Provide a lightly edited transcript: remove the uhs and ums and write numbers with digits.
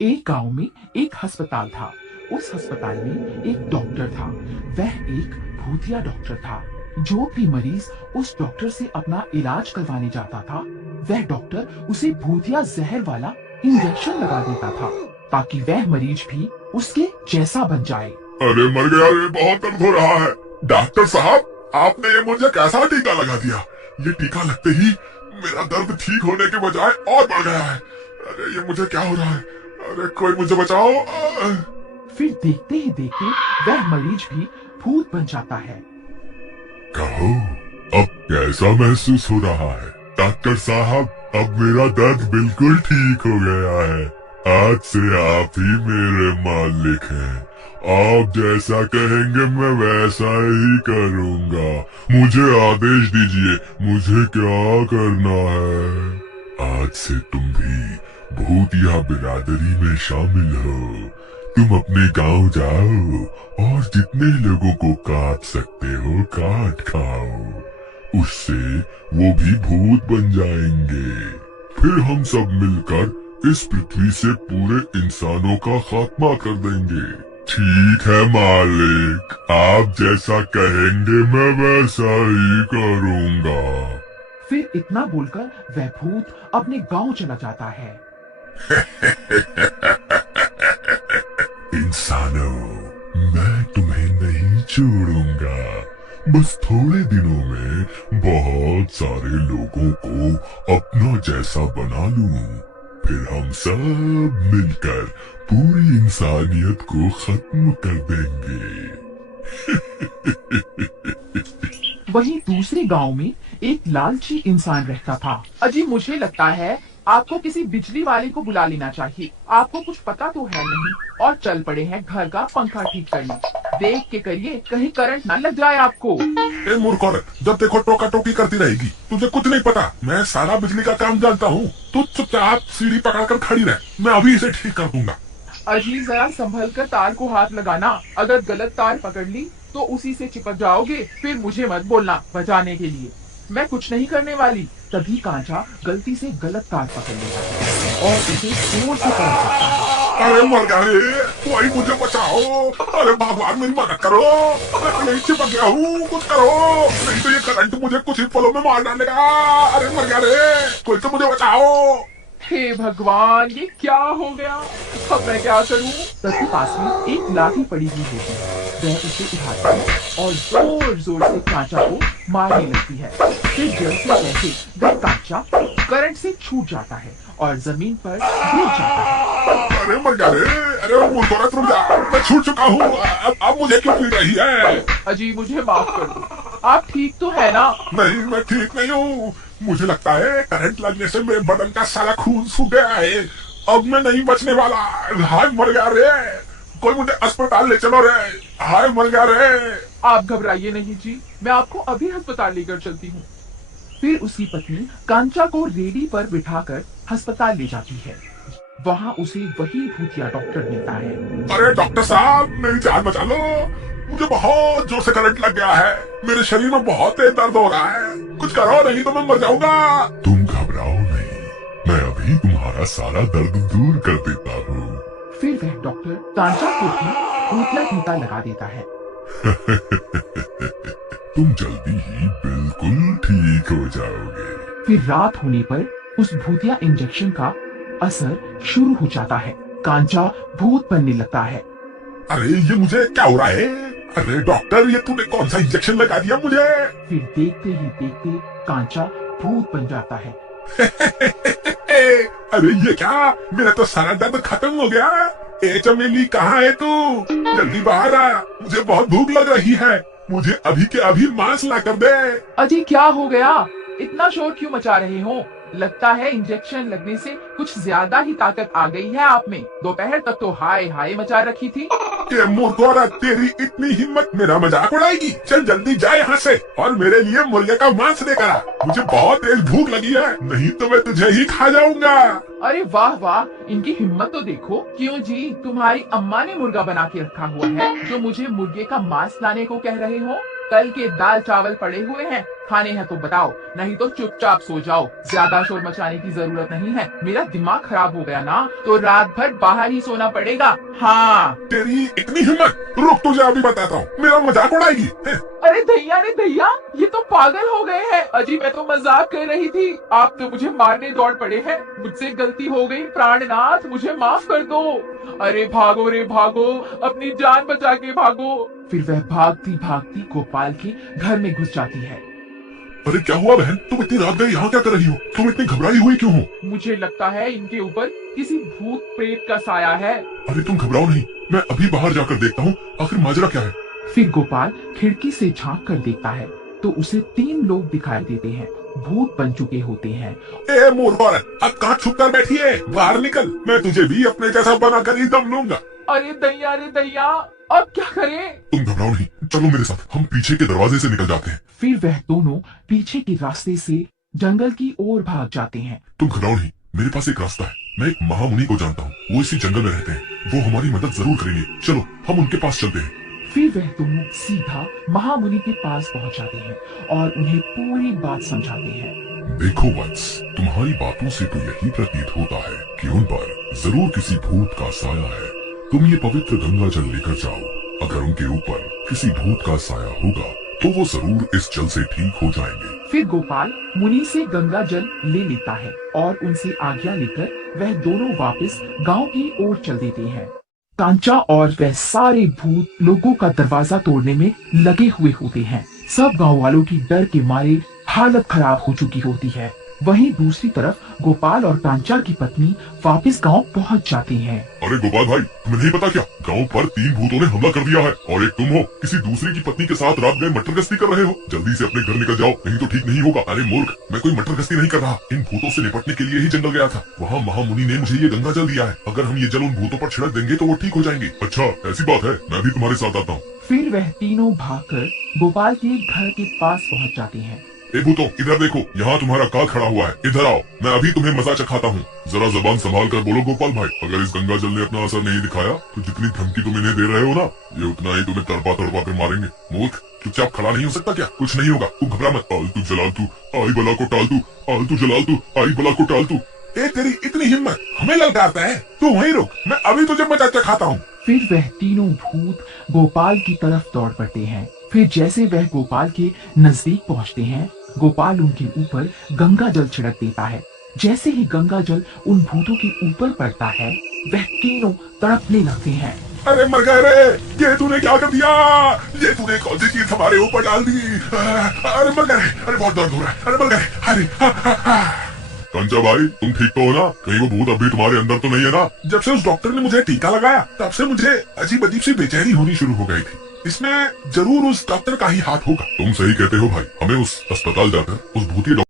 एक गांव में एक अस्पताल था। उस अस्पताल में एक डॉक्टर था। वह एक भूतिया डॉक्टर था। जो भी मरीज उस डॉक्टर से अपना इलाज करवाने जाता था, वह डॉक्टर उसे भूतिया जहर वाला इंजेक्शन लगा देता था, ताकि वह मरीज भी उसके जैसा बन जाए। अरे मर गया रे, बहुत दर्द हो रहा है। डॉक्टर साहब, आपने ये मुझे कैसा टीका लगा दिया? ये टीका लगते ही मेरा दर्द ठीक होने के बजाय और बढ़ गया है। अरे ये मुझे क्या हो रहा है? अरे कोई मुझे बचाओ। फिर देखते ही देखते वह मरीज भी भूत बन जाता है। कहो, अब कैसा महसूस हो रहा है? डॉक्टर साहब, अब मेरा दर्द बिल्कुल ठीक हो गया है। आज से आप ही मेरे मालिक हैं। आप जैसा कहेंगे मैं वैसा ही करूँगा। मुझे आदेश दीजिए, मुझे क्या करना है? आज से तुम भी भूतिया बिरादरी में शामिल हो। तुम अपने गांव जाओ और जितने लोगों को काट सकते हो काट खाओ। उससे वो भी भूत बन जाएंगे। फिर हम सब मिलकर इस पृथ्वी से पूरे इंसानों का खात्मा कर देंगे। ठीक है मालिक, आप जैसा कहेंगे मैं वैसा ही करूँगा। फिर इतना बोलकर वह भूत अपने गांव चला जाता है। इंसानों, मैं तुम्हें नहीं छोड़ूंगा। बस थोड़े दिनों में बहुत सारे लोगों को अपना जैसा बना लूं। फिर हम सब मिलकर पूरी इंसानियत को खत्म कर देंगे। वहीं दूसरे गांव में एक लालची इंसान रहता था। अजी, मुझे लगता है आपको किसी बिजली वाले को बुला लेना चाहिए। आपको कुछ पता तो है नहीं और चल पड़े हैं घर का पंखा ठीक करने। देख के करिए, कहीं करंट ना लग जाए आपको। ए मूर्ख औरत, जब देखो टोका टोकी करती रहेगी। तुझे कुछ नहीं पता, मैं सारा बिजली का काम जानता हूँ। तू चुपचाप सीढ़ी पकड़कर खड़ी रह, मैं अभी इसे ठीक कर दूंगा। अजी, जरा संभल कर तार को हाथ लगाना। अगर गलत तार पकड़ ली तो उसी से चिपक जाओगे। फिर मुझे मत बोलना बचाने के लिए, मैं कुछ नहीं करने वाली। तभी कांचा गलती से गलत तार पकड़ लेता है और उसे जोर से करंट लगता है। अरे मर गया रे, कोई मुझे बचाओ। अरे भगवान, मेरी मदद करो। अरे मैं चिपक गया हूँ, कुछ करो, नहीं तो ये करंट मुझे कुछ ही पलों में मार डालेगा। अरे मर गया रे, कोई तो मुझे बचाओ। हे भगवान, ये क्या हो गया? अब मैं क्या करूं? तभी पास में एक लाठी पड़ी हुई होती है। वह उसे उठाती है और जोर जोर से कांचा को मारने लगती है। फिर जैसे जैसे वह कांचा करंट से छूट जाता है और जमीन पर गिर जाता है। अरे मर गया रे, अरे मूर्ख औरत रुक जा, मैं छूट चुका हूँ। अब मुझे क्यों पीट रही है? अजी, मुझे माफ कर दो। आप ठीक तो है ना? नहीं, मैं ठीक नहीं हूँ। मुझे लगता है करंट लगने से मेरे बदन का सारा खून सूख गया है। अब मैं नहीं बचने वाला। हाय मर गया रे, कोई मुझे अस्पताल ले चलो रे। हाय मर गया रे। आप घबराइए नहीं जी, मैं आपको अभी अस्पताल लेकर चलती हूँ। फिर उसकी पत्नी कांचा को रेडी पर बिठाकर अस्पताल ले जाती है। वहाँ उसे वही भूतिया डॉक्टर मिलता है। अरे डॉक्टर साहब, मेरी जान बचा लो। मुझे बहुत जोर से करंट लग गया है। मेरे शरीर में बहुत तेज दर्द हो रहा है। कुछ करो, नहीं तो मैं मर जाऊंगा। तुम घबराओ नहीं, मैं अभी तुम्हारा सारा दर्द दूर कर देता हूँ। फिर वह डॉक्टर कांचा को भी भूतिया टीका लगा देता है। तुम जल्दी ही बिल्कुल ठीक हो जाओगे। फिर रात होने पर उस भूतिया इंजेक्शन का असर शुरू हो जाता है। कांचा भूत बनने लगता है। अरे ये मुझे क्या हो रहा है? अरे डॉक्टर, ये तूने कौन सा इंजेक्शन लगा दिया मुझे? फिर देखते ही देखते कांचा भूत बन जाता है। अरे ये क्या, मेरा तो सारा दर्द खत्म हो गया। ए चमेली, कहाँ है तू? जल्दी बाहर आ, मुझे बहुत भूख लग रही है। मुझे अभी के अभी मांस ला कर दे। अजी, क्या हो गया? इतना शोर क्यों मचा रहे हो? लगता है इंजेक्शन लगने से कुछ ज्यादा ही ताकत आ गई है आप में। दोपहर तक तो हाय हाय मचा रखी थी। ये मूर्ख औरत, तेरी इतनी हिम्मत, मेरा मजाक उड़ाएगी? चल जल्दी जा यहाँ से और मेरे लिए मुर्गे का मांस लेकर आ। मुझे बहुत तेज भूख लगी है, नहीं तो मैं तुझे ही खा जाऊंगा। अरे वाह वाह, इनकी हिम्मत तो देखो। क्यों जी, तुम्हारी अम्मा ने मुर्गा बना के रखा हुआ है जो मुझे मुर्गे का मांस लाने को कह रहे हो? कल के दाल चावल पड़े हुए हैं, खाने हैं तो बताओ, नहीं तो चुपचाप सो जाओ। ज्यादा शोर मचाने की जरूरत नहीं है। मेरा दिमाग खराब हो गया ना तो रात भर बाहर ही सोना पड़ेगा। हाँ। तेरी इतनी हिम्मत, रुक तुझे अभी बताता हूँ, मेरा मजाक उड़ाएगी। अरे भैया, ये तो पागल हो गए हैं। अजी मैं तो मजाक कर रही थी, आप तो मुझे मारने दौड़ पड़े हैं। मुझसे गलती हो गई प्राणनाथ, मुझे माफ कर दो। अरे भागो रे भागो, अपनी जान बचा के भागो। फिर वह भागती भागती गोपाल के घर में घुस जाती है। अरे क्या हुआ बहन, तुम इतनी रात गए यहाँ क्या कर रही हो? तुम इतनी घबराई हुई क्यों हो? मुझे लगता है इनके ऊपर किसी भूत प्रेत का साया है। अरे तुम घबराओ नहीं, मैं अभी बाहर जाकर देखता हूँ आखिर माजरा क्या है। फिर गोपाल खिड़की से झांक कर देखता है तो उसे 3 लोग दिखाई देते हैं। भूत बन चुके होते हैं। ए मूर्ख औरत, अब कहाँ छुप कर बैठी है? बाहर निकल, मैं तुझे भी अपने जैसा बनाकर ही दम लूंगा। अरे दैया, अब क्या करें? तुम घबराओ नहीं, चलो मेरे साथ, हम पीछे के दरवाजे से निकल जाते हैं। फिर वह दोनों पीछे के रास्ते से जंगल की ओर भाग जाते हैं। तुम घबराओ नहीं, मेरे पास एक रास्ता है। मैं एक महामुनि को जानता हूँ, वो इसी जंगल में रहते हैं, वो हमारी मदद जरूर करेंगे। चलो हम उनके पास चलते हैं। फिर वह दोनों सीधा महामुनि के पास पहुंच जाते हैं और उन्हें पूरी बात समझाते हैं। देखो वत्स, तुम्हारी बातों से तो यही प्रतीत होता है कि उन पर जरूर किसी भूत का साया है। तुम ये पवित्र गंगा जल लेकर जाओ, अगर उनके ऊपर किसी भूत का साया होगा तो वो जरूर इस जल से ठीक हो जाएंगे। फिर गोपाल मुनि से गंगा जल ले लेता है और उनसे आज्ञा लेकर वह दोनों वापस गांव की ओर चल देते हैं। कांचा और वह सारे भूत लोगों का दरवाजा तोड़ने में लगे हुए होते हैं। सब गांव वालों की डर के मारे हालत खराब हो चुकी होती है। वहीं दूसरी तरफ गोपाल और कांचा की पत्नी वापस गांव पहुंच जाती हैं। अरे गोपाल भाई, तुम्हें नहीं पता क्या, गांव पर 3 भूतों ने हमला कर दिया है और एक तुम हो, किसी दूसरे की पत्नी के साथ रात गए मटर गश्ती कर रहे हो। जल्दी से अपने घर निकल जाओ, नहीं तो ठीक नहीं होगा। अरे मूर्ख, मैं कोई मटर गश्ती नहीं कर रहा, इन भूतों से निपटने के लिए ही जंगल गया था। वहाँ महामुनि ने मुझे ये गंगा जल दिया है, अगर हम ये जल उन भूतों पर छिड़क देंगे तो वो ठीक हो जाएंगे। अच्छा ऐसी बात है, मैं भी तुम्हारे साथ आता हूँ। फिर वह तीनों भागकर गोपाल के घर के पास पहुंच जाते हैं। ए भूतों, इधर देखो, यहाँ तुम्हारा काल खड़ा हुआ है, इधर आओ, मैं अभी तुम्हें मजा चखाता हूँ। जरा जबान संभाल कर बोलो गोपाल भाई, अगर इस गंगा जल ने अपना असर नहीं दिखाया तो जितनी धमकी तुम इन्हें दे रहे हो ना, ये उतना ही तुम्हें तड़पा तड़पा कर मारेंगे। मूर्ख, चुपचाप खड़ा नहीं हो सकता क्या? कुछ नहीं होगा, तू घबरा मत। आलतू जलाल तू, आई बला को टाल तू, आलतू जलाल तू, आई बला को टाल तू। ए तेरी इतनी हिम्मत, हमें ललकारता है? तू वहीं रुक, मैं अभी तुझे मजा चखाता हूँ। फिर वह तीनों भूत गोपाल की तरफ दौड़ पड़ते हैं। फिर जैसे वह गोपाल के नजदीक पहुंचते हैं, गोपाल उनके ऊपर गंगा जल छिड़क देता है। जैसे ही गंगा जल उन भूतों के ऊपर पड़ता है, वह तीनों तड़पने लगते हैं। अरे मर गए रे, ये तूने क्या कर दिया? ये तूने कौन सी चीज हमारे ऊपर डाल दी? अरे मर गए, अरे बहुत दर्द हो रहा है, अरे मर गए। अरे कंचा भाई, तुम ठीक तो हो ना? कहीं वो भूत अभी तुम्हारे अंदर तो नहीं है ना? जब से उस डॉक्टर ने मुझे टीका लगाया तब से मुझे अजीब अजीब सी बेचैनी होनी शुरू हो गई थी। इसमें जरूर उस डॉक्टर का ही हाथ होगा। तुम सही कहते हो भाई, हमें उस अस्पताल जाकर उस भूतिया